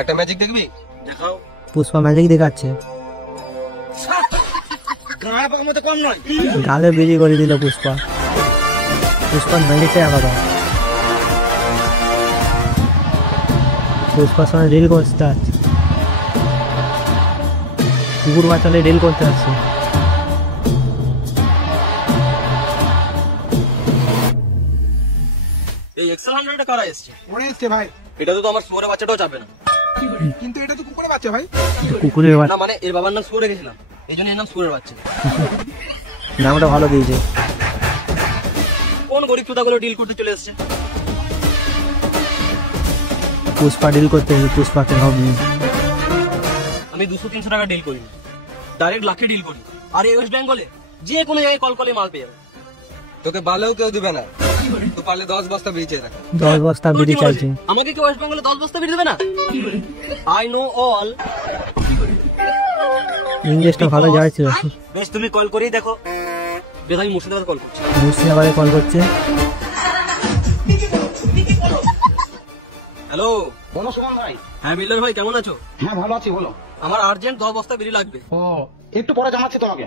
একটা ম্যাজিক দেখবি? দেখাও। পুষ্পা ম্যাজিক দেখাচ্ছে। গায়ে পাকার মতো কম নয়। গালে বিলি করে দিল পুষ্পা। পুষ্পার ম্যাজিকটাই আলাদা। পুষ্পার সঙ্গে রিল করতে আসছে। কুকুর বাচ্চালে রিল করতে আসছে। এই এক্সেল 100 কারা এসছে? ওরে এসছে ভাই। এটা তো আমার শুয়োরের বাচ্চাটাও চাপে না। কিন্তু এটা তো কুকুরের বাচ্চা ভাই। কুকুরের বাচ্চা না মানে এর বাবার নাম শুয়োর রেখেছিলাম, এই জন্য এর নাম শুয়োরের বাচ্চা। নামটা ভালো দিয়েছে। কোন গরিব চোদাগুলো ডিল করতে চলে এসছে? পুষ্পা ডিল করতে পুষ্পাকে হবে। আমি 200-300 টাকা ডিল করি, ডাইরেক্ট লাখে ডিল করি। আর এই ওয়েস্ট বেঙ্গলে যে কোনো জায়গায় কল করলে মাল পেয়ে যাবে। তোকে ভালোও কেউ দিবে না, তো পারলে 10 বস্তা বেচে রাখ। 10 বস্তা বিড়ি চাইছে। আমাকে কি ওয়েস্ট বেঙ্গলে 10 বস্তা বিড়ি দেবে না? I know all. ইংলিশটা ভালো যাচ্ছে। বেশ, তুমি কল করেই দেখো। বেশ, আমি মুর্শিদাবাদে কল করছি। মুর্শিদাবাদে কল করছে। হ্যালো, বলো সুমন ভাই। হ্যাঁ মিলন ভাই, কেমন আছো? হ্যাঁ ভালো আছি, বলো। আমার আর্জেন্ট 10 বস্তা বিড়ি লাগবে। ও একটু পরে জানাচ্ছি তোমাকে।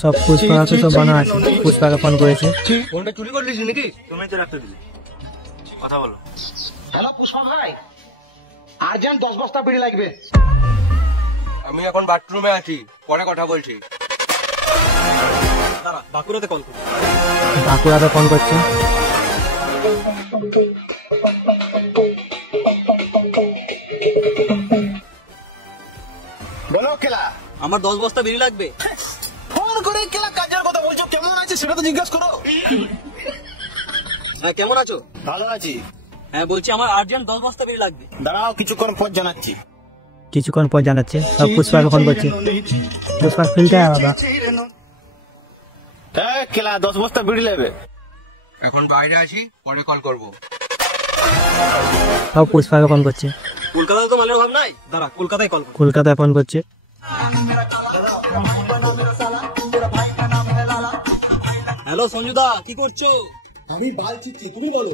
সব পুষ্পাকে সব বানা আছে। পুষ্পাকে ফোন করেছে। ফোনটা চুরি করলিস নাকি? তুমি তো রাখতে দিলে। কথা বলো। হ্যালো পুষ্পা ভাই, আর্জেন্ট 10 বস্তা বিড়ি লাগবে। আমি এখন বাথরুমে আছি, পরে কথা বলছি। দাঁড়া, বাঁকুড়াতে কল করি। বাঁকুড়াতে ফোন করছে। বলো কেলা। আমার 10 বস্তা বিড়ি লাগবে। ফোন করে কেলা কাজের কথা বলছো, কেমন আছে সেটা তো জিজ্ঞাসা করো। হ্যাঁ, কেমন আছো? ভালো আছি। হ্যাঁ বলছি, আমার আর্জেন্ট 10 বস্তা বিড়ি লাগবে। দাঁড়াও, কিছুক্ষণ পর জানাচ্ছি। কিছুক্ষণ পর জানাচ্ছে। সব পুষ্পাকে ফোন করছে। পুষ্পার ফিলটাই আলাদা। কেলা 10 বস্তা বিড়ি নেবে। এখন বাইরে আছি, পরে কল করব। সব পুষ্পাকে ফোন করছে। কলকাতায় তো মালের অভাব নাই, দাঁড়া কলকাতায় কল করব। কলকাতায় ফোন করছে। হ্যালো সঞ্জুদা, কি করছো? আমি বালছিচ্ছি, তুমি বলো।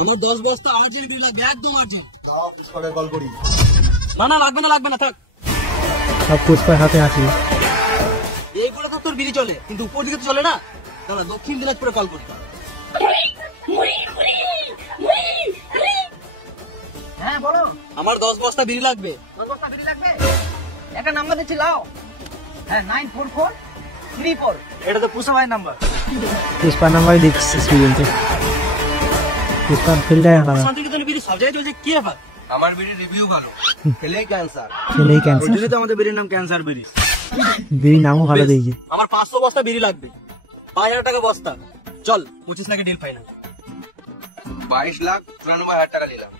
আমার 10 বস্তা আর্জেন্ট বিড়ি লাগবে, একদম আর্জেন্ট। দাও পুষ্পাকে কল করি। না না, লাগবে না, থাক। সব পুষ্পার হাতে আছে। এইগুলো তো তোর বিড়ি চলে, কিন্তু উপর দিকে তো চলে না। দাঁড়া, দক্ষিণ দিনাজপুরে কল করি। হ্যাঁ বলো। আমার 10 বস্তা বিড়ি লাগবে। 10 বস্তা বিড়ি লাগবে? একটা নাম্বার দিচ্ছি, লাও। হ্যাঁ 94434। এটা তো পুষা ভাই নাম্বার। পুষ্পার নাম্বার দিচ্ছে স্টুডেন্টে। পুষ্পার ফিলটাই আলাদা। শান্তিনিকেতনে বিড়ি সব জায়গায় চলছে, কি ব্যাপার? আমার বিড়ির রিভিউ ভালো, খেলেই ক্যান্সার। ছেলেই ক্যান্সার। ওই জন্যই তো আমাদের বিড়ির নাম ক্যান্সার বিড়ি। বিড়ি নামও ভালো দিয়েছে। আমার 500 বস্তা বিড়ি লাগবে, 5000 টাকা বস্তা। চল 25 লাখে ডিল ফাইনাল। 22,94,000 টাকা নিলাম।